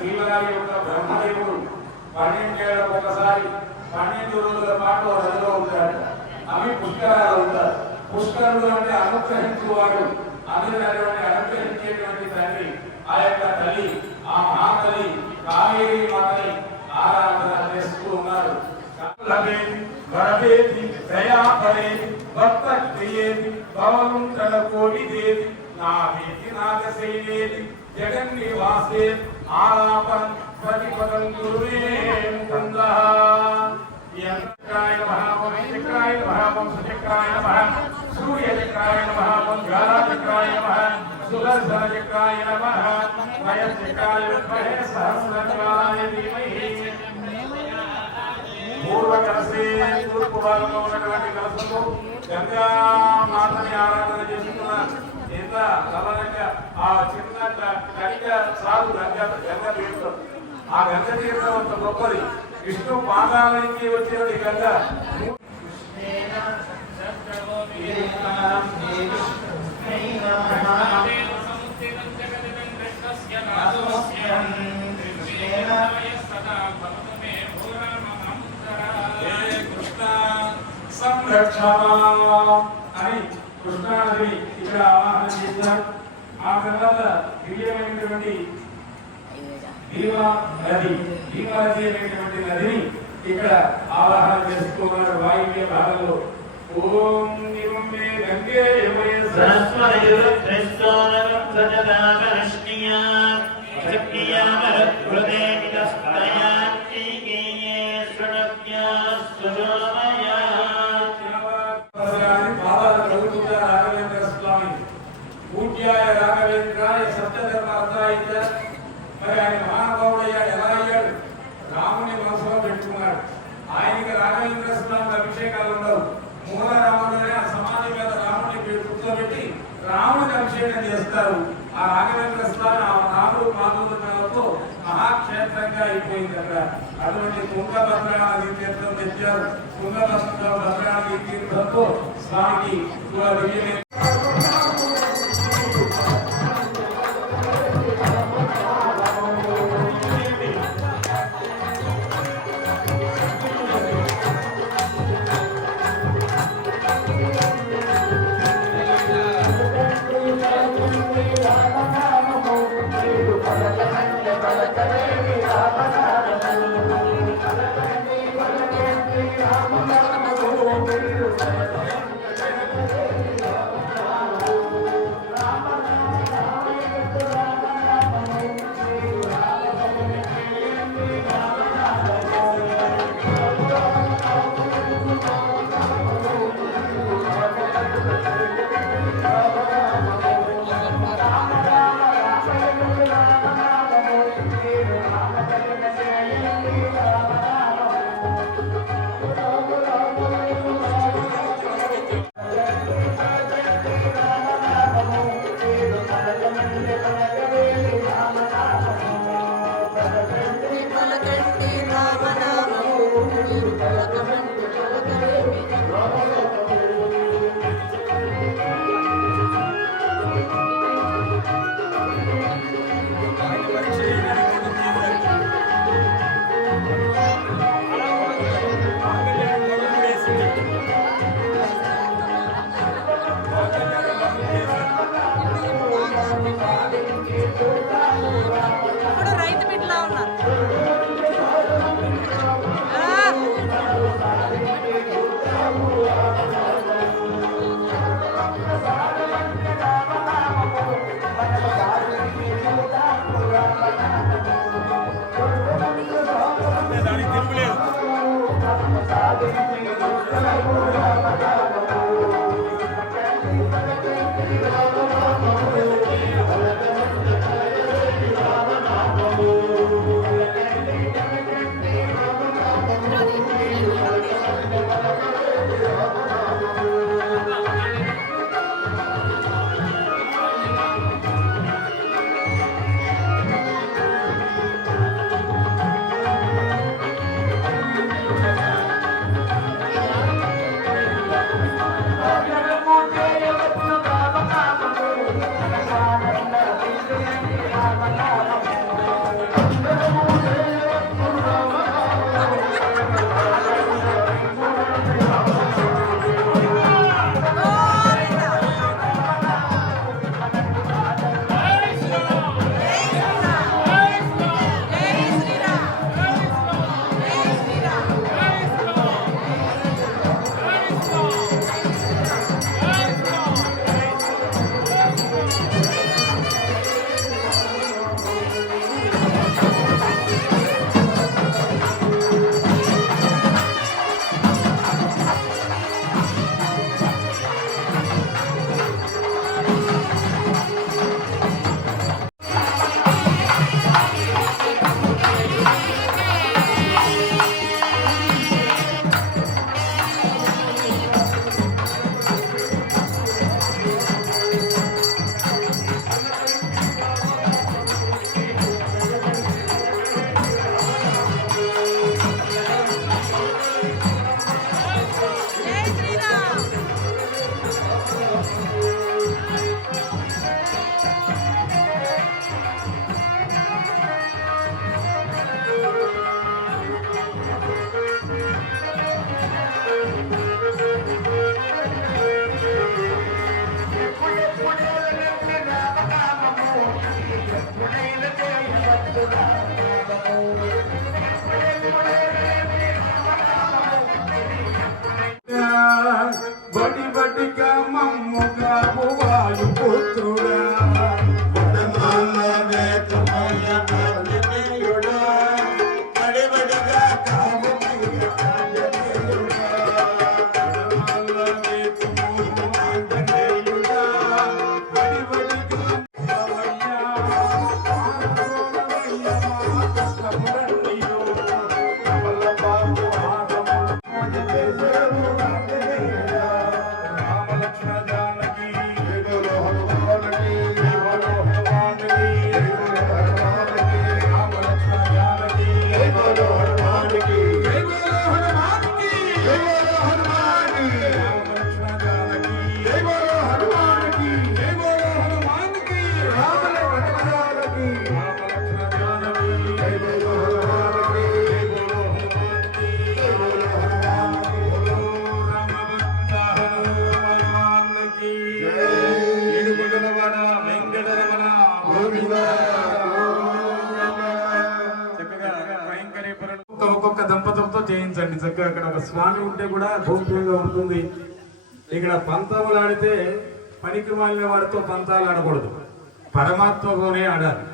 శ్రీవారి యొక్క బ్రహ్మదేవుడు పన్నెండేళ్ళకు ఒకసారి పన్నెండు రోజుల పాటు నదిలో ఉంటాడు. అవి పుష్కరాలు ఉంటారు. పుష్కరుడు అంటే అనుగ్రహించువాడు అందులోటువంటి అనుగ్రహించేటువంటి తల్లి ఆ యొక్క తల్లి ఆ మహాతల్లి కావేరి మాతని ఆరాధన చేస్తూ ఉన్నారు లభేది వరవేది భక్త క్రియేది భవనం తన కోడిదేది వీతి నాగశైలేది జగన్నివాసే. ఆలాపం ప్రతిపదం గురువే ముకుంద యంత్రాయ నమః చక్రాయ నమః చక్రాయ నమః సూర్యచక్రాయ నమః జ్వాలాచక్రాయ నమః సుదర్శన నమః వయచక్రాయ విద్మహే సహస్రచక్రాయ ధీమహి తూర్పు భాగంలో ఉన్నటువంటి గంగా మాతని ఆరాధన చేస్తున్న ఎంత చల్లగా ఆ చిన్న కనిక సాగు గంగ గంగ తీర్థం. ఆ గంగ తీర్థం అంత గొప్పది. విష్ణు పాదాల నుంచి వచ్చినది గంగ. సంరక్షణ. అని కృష్ణానదిని ఇక్కడ ఆవాహన చేశారు. ఆ తర్వాత దివ్యమైనటువంటి భీమా నది భీమా నది అనేటువంటి నదిని ఇక్కడ ఆవాహన చేసుకోవాలి వాయువ్య భాగంలో ఓం నిమ్మే గంగే యమయ సహస్రాన్ని మరి ఆయన మహానుభావుడు అయ్యాడు ఎలా అయ్యాడు రాముని మనసులో పెట్టుకున్నాడు. ఆయనకి రాఘవేంద్ర స్వామి అభిషేకాలు ఉండవు. మూల రాముడనే ఆ సమాధి మీద రాముని పెట్టి కూర్చోబెట్టి రాముడికి అభిషేకం చేస్తారు. ఆ రాఘవేంద్ర స్వామి ఆ రాముడు మాధవులతో మహాక్షేత్రంగా అయిపోయింది అక్కడ. అటువంటి తుంగభద్ర నది తీర్థం తెచ్చారు. తుంగభద్ర భద్రా నది తీర్థంతో స్వామికి స్వామి ఉంటే కూడా గోప్యంగా ఉంటుంది. ఇక్కడ పంతములు ఆడితే పనికి మాలిన వారితో పంతాలు ఆడకూడదు. పరమాత్మతోనే ఆడాలి.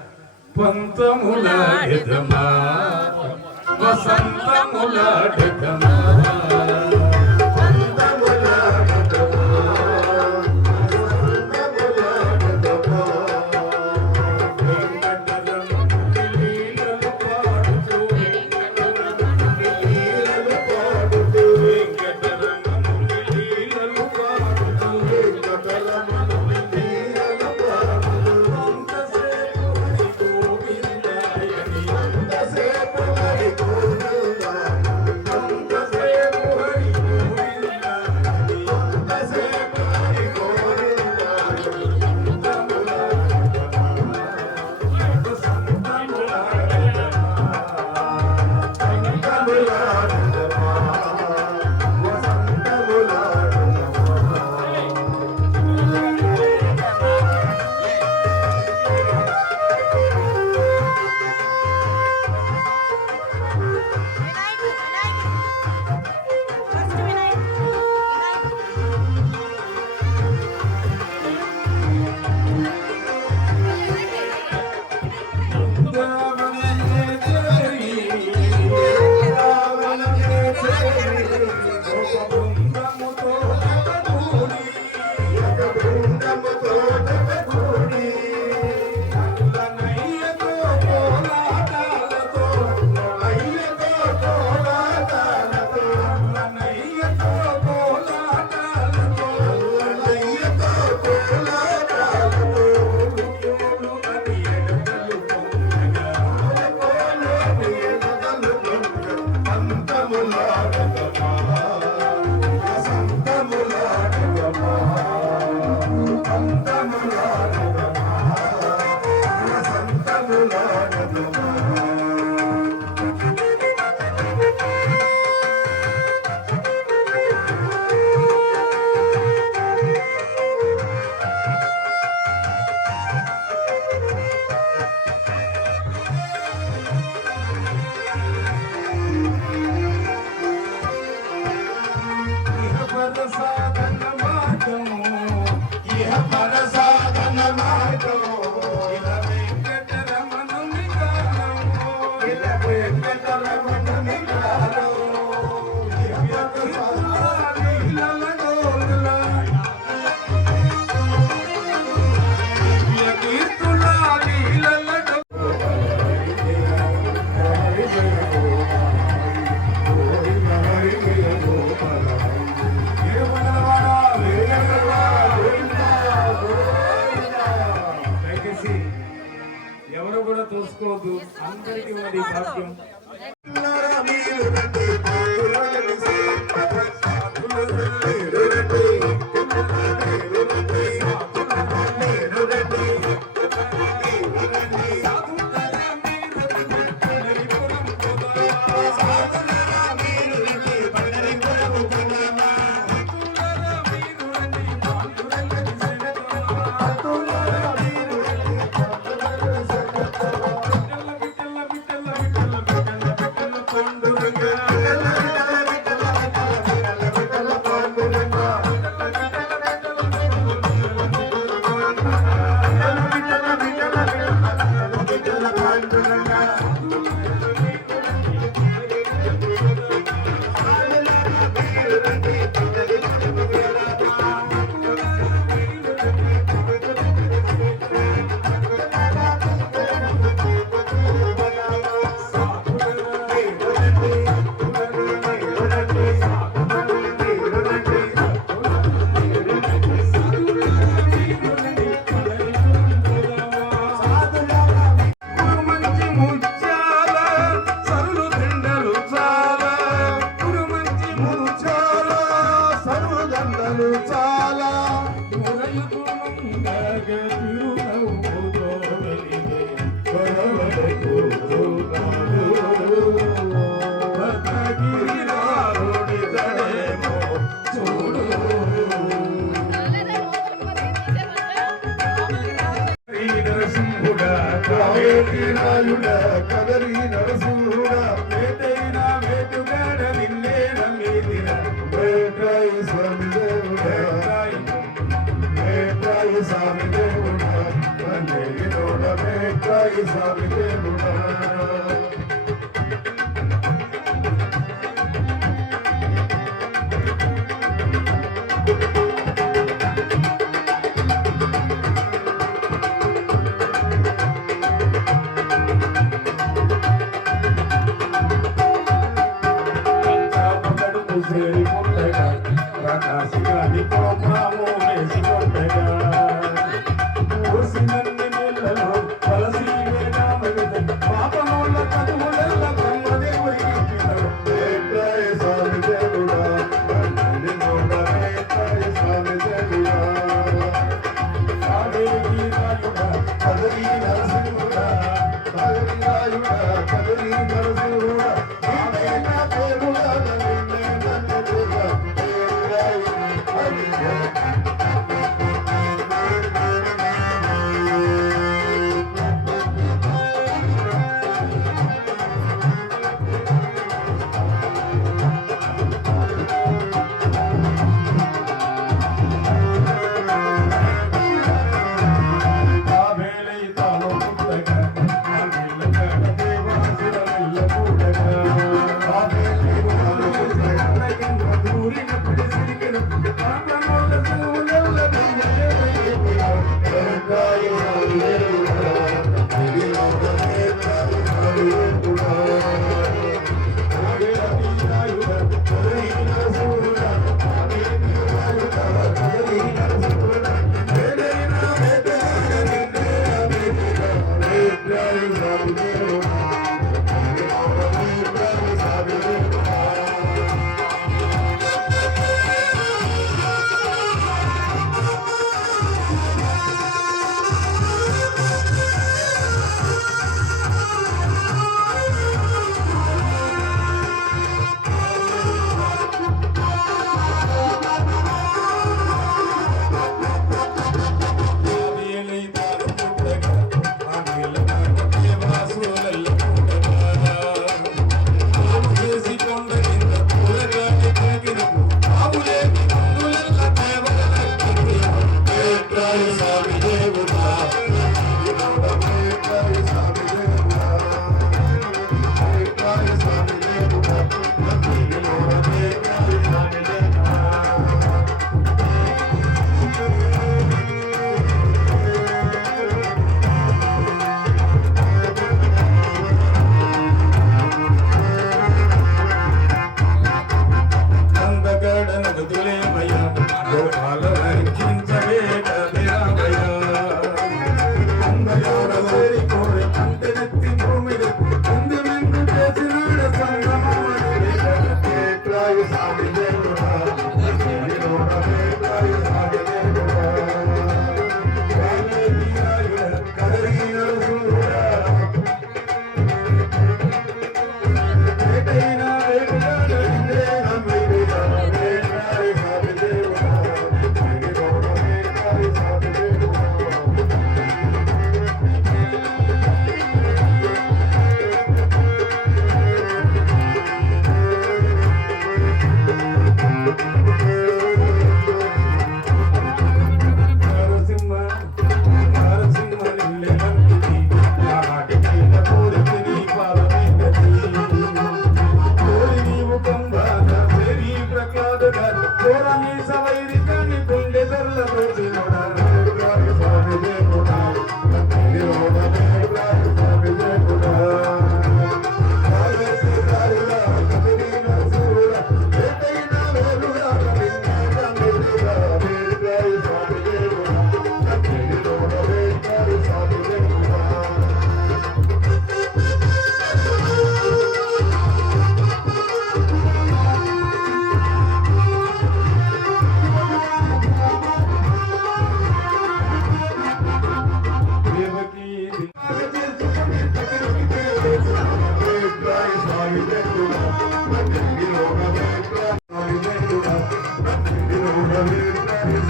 పంతములాడెదమా వసంతముల What? Obrigado.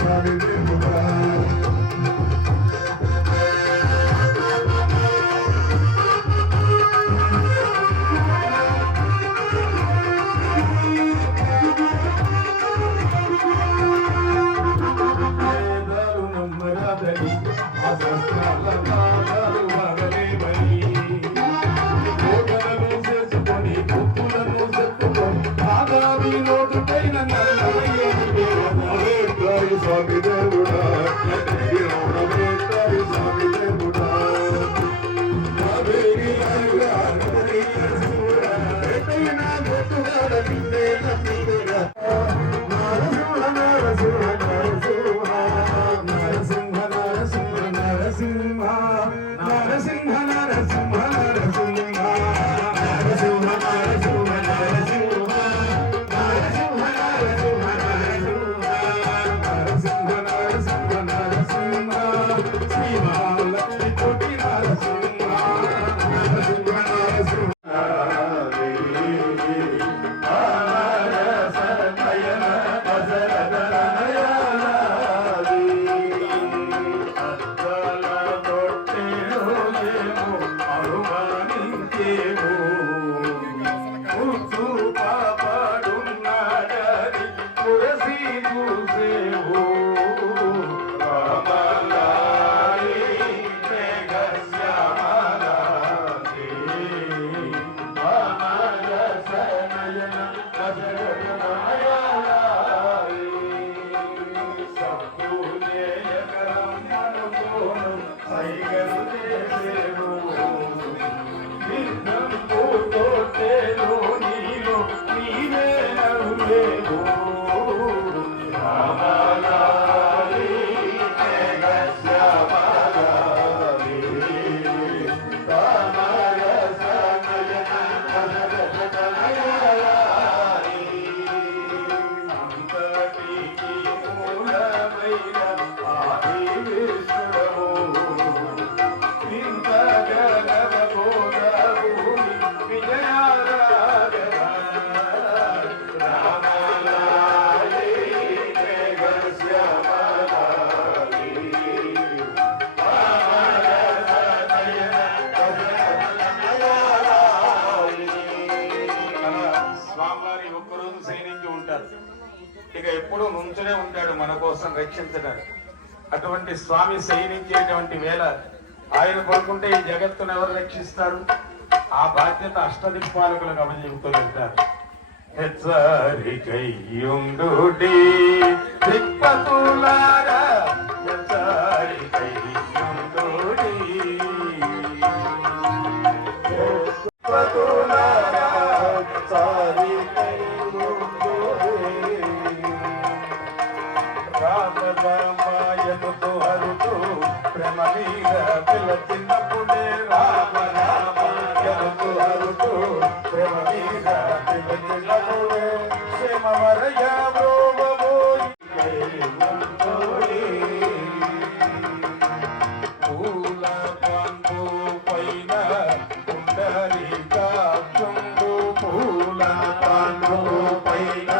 Hallelujah. రక్షించడానికి అటువంటి స్వామి శయనించేటువంటి వేళ ఆయన పడుకుంటే ఈ జగత్తును ఎవరు రక్షిస్తారు? ఆ బాధ్యత అష్టదిక్పాలకులకు అప్పచెబుతూ ఉంటారు హెచ్చరికయ్యుండు దిక్పతులారా पानो पैना